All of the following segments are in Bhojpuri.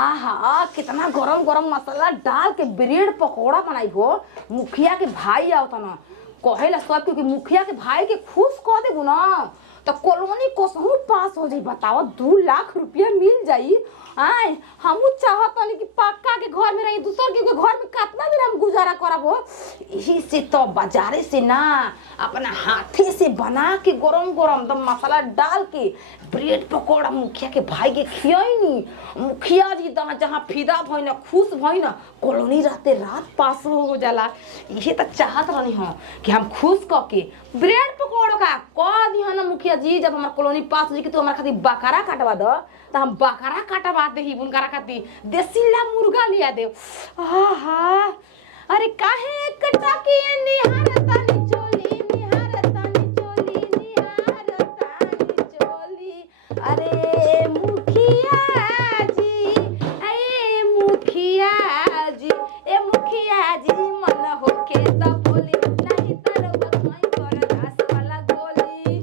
आहा कितना गरम गरम मसाला डाल के ब्रेड पकौड़ा बनाई हो। मुखिया के भाई आवता ना कहेला सब क्योंकि मुखिया के भाई के खुश कह देबू ना तो कॉलोनी कसहू पास हो जाई। बताओ 2 लाख रुपया मिल जाई। आय हमू चाहतनी कि पक्का के घर में रही दूसर के घर में कितना दिन हम गुजारा करब हो। यही से तो बाजारे से ना अपना हाथे से बना के गरम गरम दम मसाला डाल के ब्रेड पकौड़ा मुखिया के भाई के खियाई। मुखिया जी दा जहाँ फिदा भई ना खुश भई ना कॉलोनी रहते रात पास हो जाला। यही तो चाहत रहनी हो कि हम खुश क के ब्रेड पकौड़ा का कह दी ना मुखिया जी जब हमार कॉलोनी पास जी के तो हमार खातिर बकरा काटवा दो तो हम बकरा काटवा दे ही उनका खातिर देसीला मुर्गा लिया दे। आहा अरे काहे कटा के निहारतानी चोली निहारतानी चोली निहारतानी चोली। अरे मुखिया जी ए मुखिया जी ए मुखिया जी मन होके त बोली नहीं तर वही कर घास वाला गोली।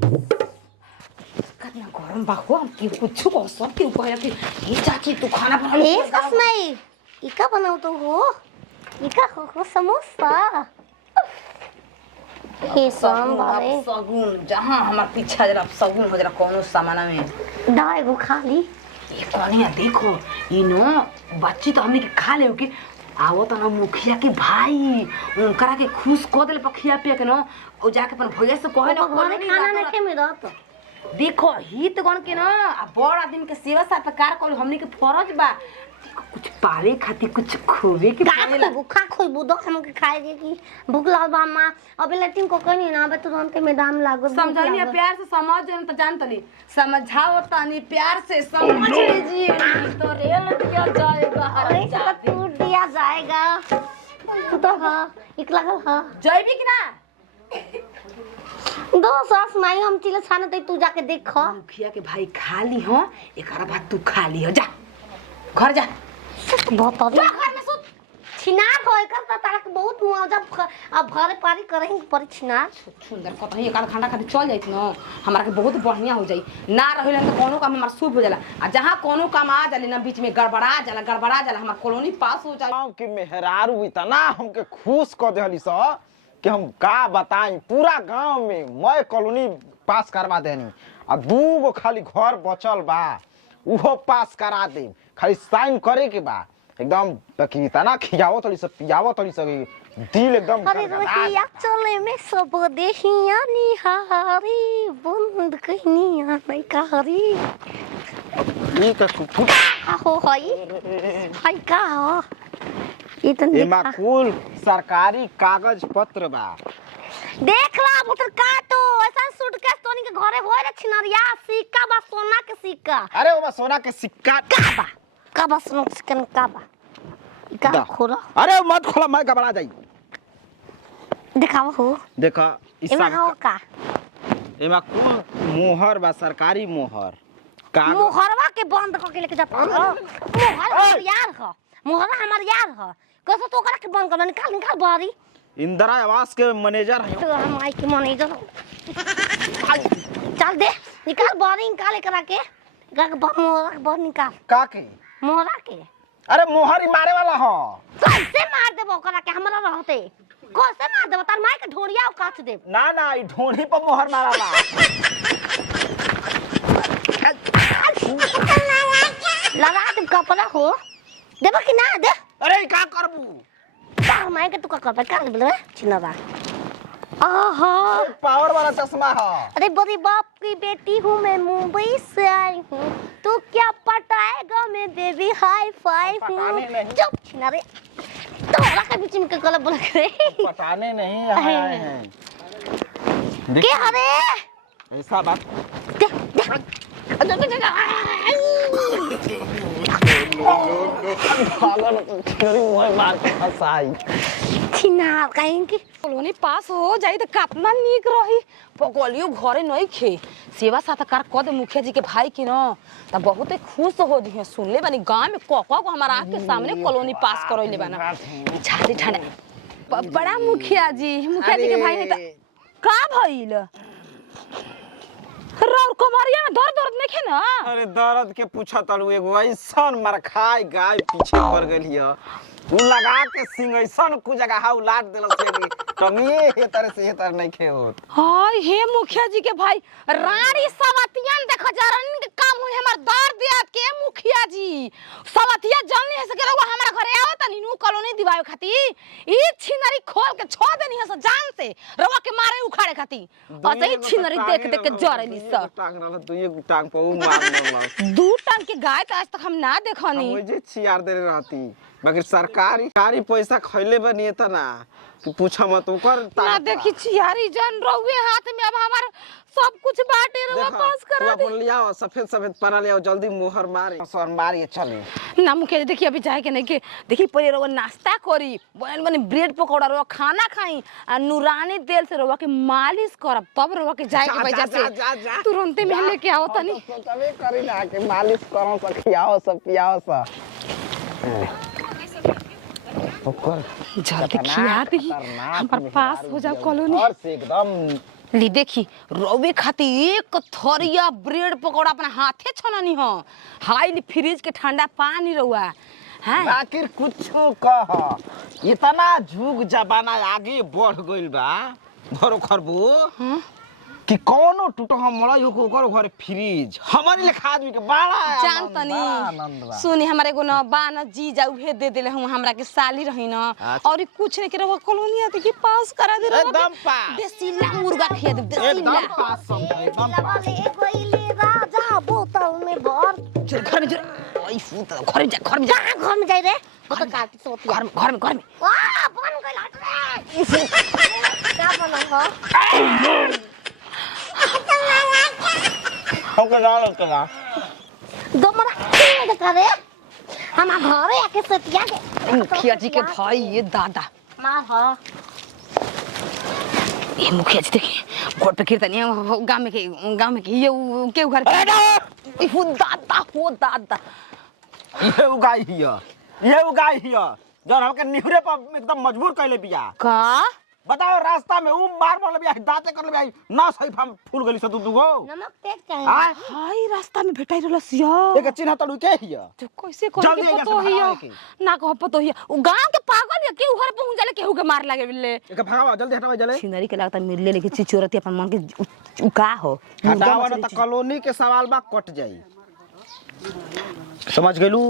कितना गरम बाहु हम की कुछ को सब क्यों कहे कि ये चाची तू खाना बना ले कसमई इका बनाऊ तो हो इका हो समोसा हे सम बारे सगुन जहां हमार पीछा जरा सगुन हो जरा कोनो सामान में दाई गो खाली ये कौनिया देखो ये नो बच्ची तो हमने के खा ले कि आओ तो ना मुखिया के भाई उनकरा के खुश को देल पखिया पे के नो ओ जाके अपन भैया से कहे ना घरे खाना नहीं के में रहत। देखो हित गण के ना बड़ आदमी के सेवा सत्कार कर हमनी के फर्ज बा कुछ पाले खातिर कुछ खोवे के पड़ेला। भूखा खोई बुदो हमके खाए के की भूख लागल बा मां अबे लटिन को कहनी ना अबे तुरंत में दाम लागो समझानी प्यार से समझ जन त जान तली समझाओ तनी प्यार से समझ लीजिए तो रेल क्या जाएगा अरे सब टूट दिया जाएगा तू तो हां एक लागल हां जैबी कि ना दो सास माई हम चिले छाने दे तू जाके देख मुखिया के भाई खा ली हो एकरा बाद तू खा ली हो जा घर जा बहुत घर में सुत छिनार होय कर तारा के बहुत मुआवजा अब घरे पारी करेंगे पर छिनार सुंदर कतही एक आध घंटा खातिर चल जाइत न हमरा के बहुत बढ़िया हो जाई ना रहिला त कोनो काम हमर शुभ हो जाला आ जहां कोनो काम आ जाले ना बीच में गड़बड़ा जाला हमर कॉलोनी पास हो जाला। गांव के मेहरारू इतना हमके खुश कर देहली स कि हम का बताई पूरा गांव में मैं कॉलोनी पास करवा देनी आ 2 गो खाली घर बचल बा उहो पास करा दे खाली साइन करे के बा एकदम तकी इतना खियावो थोड़ी सब पियावो थोड़ी सब दिल एकदम अरे रहिया चले में सब देखिया निहारी बंद कहिनिया नहीं कहरी ई के फुट हो हाय का हो इतने एमा कुल सरकारी कागज पत्र बा देख ला पुत्र का तो ऐसा सूटकेस तोनी के घरे होय रे छिनरिया सिक्का बा सोना के सिक्का अरे ओमा सोना के सिक्का का बा सोना के सिक्का का बा का खोला अरे मत खोला मैं घबरा जाई दिखाओ हो देखा एमा हो का एमा कुल मोहर बा सरकारी मोहर कागज मोहरवा के बंद करके लेके जाता मोहर हमार यार ह मोहरा हमार यार ह कैसे तो ओकरा के बंद कर निकाल बाहरी इंदिरा आवास के मैनेजर है तो हम आई के मैनेजर चल दे निकाल बाहरी निकाल करा के मोहरा के बाहर निकाल का के मोहरा के अरे मोहर ही मारे वाला हो कैसे मार देबो ओकरा के हमरा रहते कैसे मार देबो तार माई के ढोरिया काट देब ना ई ढोणी पर मोहर माराला लगा दे कपड़ा हो देबो कि ना दे अरे का करबू तार माई के तू का कर का बोले चिन्ना आहा पावर वाला चश्मा है अरे बड़ी बाप की बेटी हूँ मैं मुंबई से आई हूँ तू क्या पटाएगा मैं बेबी हाई फाई हूँ चुप छिना रे तोरा के बीच में गलत बोल रे पटाने नहीं आए हैं के हरे ऐसा बात छिनार कहेंगे कॉलोनी पास हो जाई तो कितना नीक रही पकलियो घरे नहीं खे सेवा सत्कार क दे मुखिया जी के भाई की न त बहुत खुश हो दी सुनले बानी गांव में को हमारा आँख के सामने कॉलोनी पास करइले बाना छाती ठंडा बड़ा मुखिया जी के भाई है त का भइल और कमरिया में दर्द दर्द नहीं है ना? अरे दर्द के पूछा तारू एगो ऐसन मार खाई गाय पीछे पड़ गई है तू लगा के सिंग ऐसन कु जगह हाउ लाट देल से टंगिए हे तरह से हे तरह नहीं खे होत। हाय हे मुखिया जी के भाई रानी सवतियन देखो जरन के काम हुई हमर दर्द दिया के मुखिया जी सवतिया जल्दी है सके रहुआ हमरा घरे आओ तनी नु कॉलोनी दिवावे खाती ई छिनरी खोल के छो देनी है से जान से रहुआ के मारे उखाड़े खाती और ई छिनरी देख देख के जरेली सब टांग रहल तू ये टांग पे उ मार देलस दू टांग के गाय त आज तक हम ना देखनी हम जे छियार दे रहती मगर सरकारी पैसा खइले बनिए त ना तू पूछा मत ओकर ना देखी छियारी जन रहुए हाथ में अब हमार सब कुछ बाटे रहुआ पास करा दे तू अपन लिया सफेद सफेद परा ले जल्दी मोहर मारे सर मारिए चले ना मुखिया जी देखिए अभी जाए के नहीं के देखिए पहले रहुआ नाश्ता करी बन बन ब्रेड पकौड़ा रहुआ खाना खाई आ नूरानी तेल से रहुआ के मालिश करब तब रहुआ के जाए के वजह से तुरंत में लेके आओ तनी तबे करी ना के मालिश करो सब खियाओ सब पियाओ सब ओकर जल्दी खिया दी हमार पास हो जाओ कॉलोनी और से एकदम ली देखी रोवे खातिर एक थरिया ब्रेड पकौड़ा अपना हाथे छननी हो हाई फ्रिज के ठंडा पानी रहुआ हैं आखिर कुछो कह इतना जुग जमाना आगे बढ़ गइल बा घरो खरबू कि कोनो टूटो हम मड़ई हो ओकर घर फ्रिज हमारे लेखा आदमी के बड़ा जान तनी सुनी हमारे एगो न बान जी जा उहे दे देले हम हमरा के साली रही न और कुछ नहीं के रहुआ कॉलोनी आते के पास करा दे रहुआ एकदम पास देसीला मुर्गा खिया दे देसीला एकदम पास सब एकदम पास ले गोइले राजा बोतल में भर चल घर में ओई फूट घर में जा घर में जाई रे बोतल काट सोती घर में वाह बन गइल हट रे क्या बना हो हमके ना दोमरा के करे हम घरे आके सतिया के मुखिया जी के भाई ये दादा मां हां ये मुखिया जी देखिए गोड़ पे कीर्तन गांव में के ये के घर के ये हो दादा ये उगाई हिया जब हमके निहरे पर एकदम मजबूर कैले बिया का बताओ रास्ता में ऊ मार बोल बिया दांते कर बिया ना सही हम फूल गली से दूगो नमक तेज चाहिए हाय रास्ता में भेटाई रहलस या एक चिन्ह तलु के हिया तो कैसे कर के पतो हिया ना कह पतो हिया उ गांव के पागल या केहू घर पहुंच जाले केहू के मार लागे बिल्ले एक भगावा जल्दी हटावा जले सिंदरी के लगता मिलले लेके चिचोरती अपन मन के उ का हो हटावा ना त कॉलोनी के सवाल बा कट जाई समझ गेलू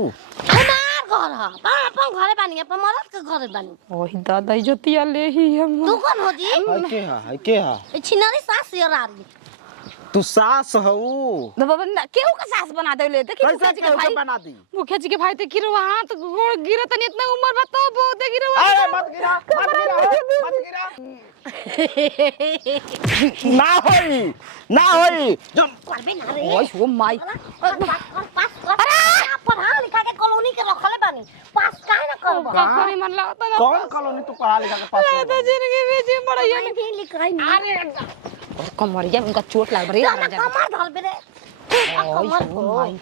हमार घर है अपन घरे बानी अपन मरद के घरे बानी ओही दादा इज्जतिया ले ही हम तू कौन हो जी है के हा छिनारी सास यार आ रही तू सास हऊ बाबा केहू का सास बना देले देखी कैसे के भाई बना दी मुखिया जी के भाई ते गिरो हाथ गोड़ गिरे तनी इतना उम्र बताओ बहुत गिरो अरे मत गिरा ना होई जम करबे ना रे ओए ओ माई पास अरे पढ़ा लिखा के कॉलोनी के रखले बानी पास काहे ना करबो कखरी मन लागता ना कौन कॉलोनी तू पढ़ा लिखा के पास तो जिंदगी में जी बड़ाई नहीं लिखाई अरे कमरिया उनका चोट लग रही है कमर ढल बे रे कमर ओ माई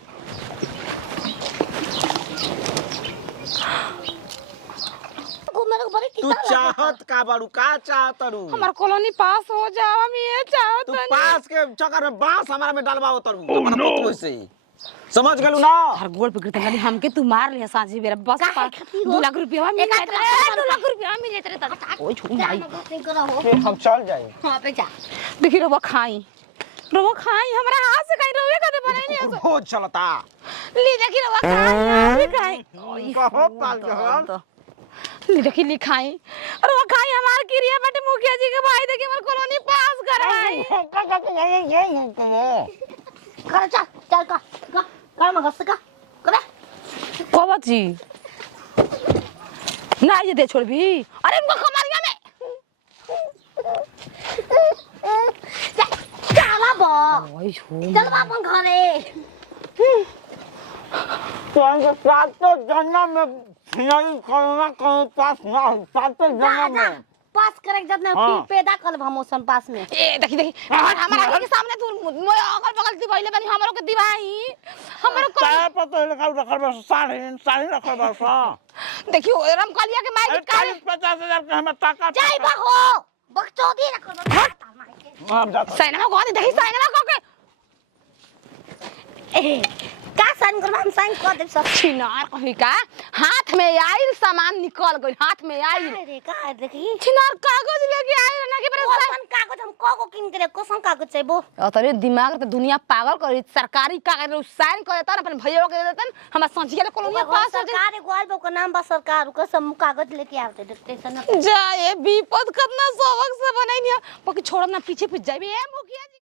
तू चाहत का बाड़ू का चाहत रू हमार कॉलोनी पास हो जाओ हम ये चाहत तू पास के चक्कर में बांस हमारा में डालवाओ तरू तो मन पुतू से समझ गेलू ना हर गोड़ पे गिरते लगी हमके तू मार लिया साजी मेरा बस 2 लाख रुपया मिल जाए 2 लाख रुपया मिल जाए रे ओए छू माई फिर हम चल जाए हां पे जा देखी रवा खाई हमरा हाथ से खाई रवे कदे बनाई नहीं ऐसा हो चलता ली देखी रवा खाई कहो पाल के ली देखी ली खाई और वो खाई हमार क्रिया बेटे मुखिया जी के भाई देखी हमार कॉलोनी पास कराई कर चल कर मगर से का करे बाबा जी ना ये दे छोड़ भी अरे इनको खमारिया में चला बो ओए छू चल अपन घरे कौन के साथ तो जन्म में नहीं कोई पास ना साथ तो जन्म में पास करे जब ना फिर पैदा कर हमोसन पास में ए देखी और हमारा घर के सामने तू मोय अगल बगल से पहले बनी हमरो के दिवाई हमरो को चाय पतो लगा रखल बस साड़ी रखल बस देखियो राम कालिया के माई के 40-50 हजार के हम टाका जाई बा हो बकचोदी रखल हम जाता सैना को देखी सैना को के का साइन करबा हम साइन कर देब सब। छिनार कहीं का हाथ में आइल सामान निकल गई हाथ में आइल अरे का देखी छिनार कागज लेके आइल ना के कोन कागज हम को किन के कोसन कागज चाहिए अतरे दिमाग तो दुनिया पागल करी सरकारी कागज साइन कर देता अपन भैया के देतन हमरा संचिया के कॉलोनी पास हो सरकार गोल बो का नाम बा सरकार को सब कागज लेके आवते स्टेशन जा ये विपद कितना सबक से बनाई नहीं बाकी छोड़म ना पीछे जाबे ए मुखिया जी।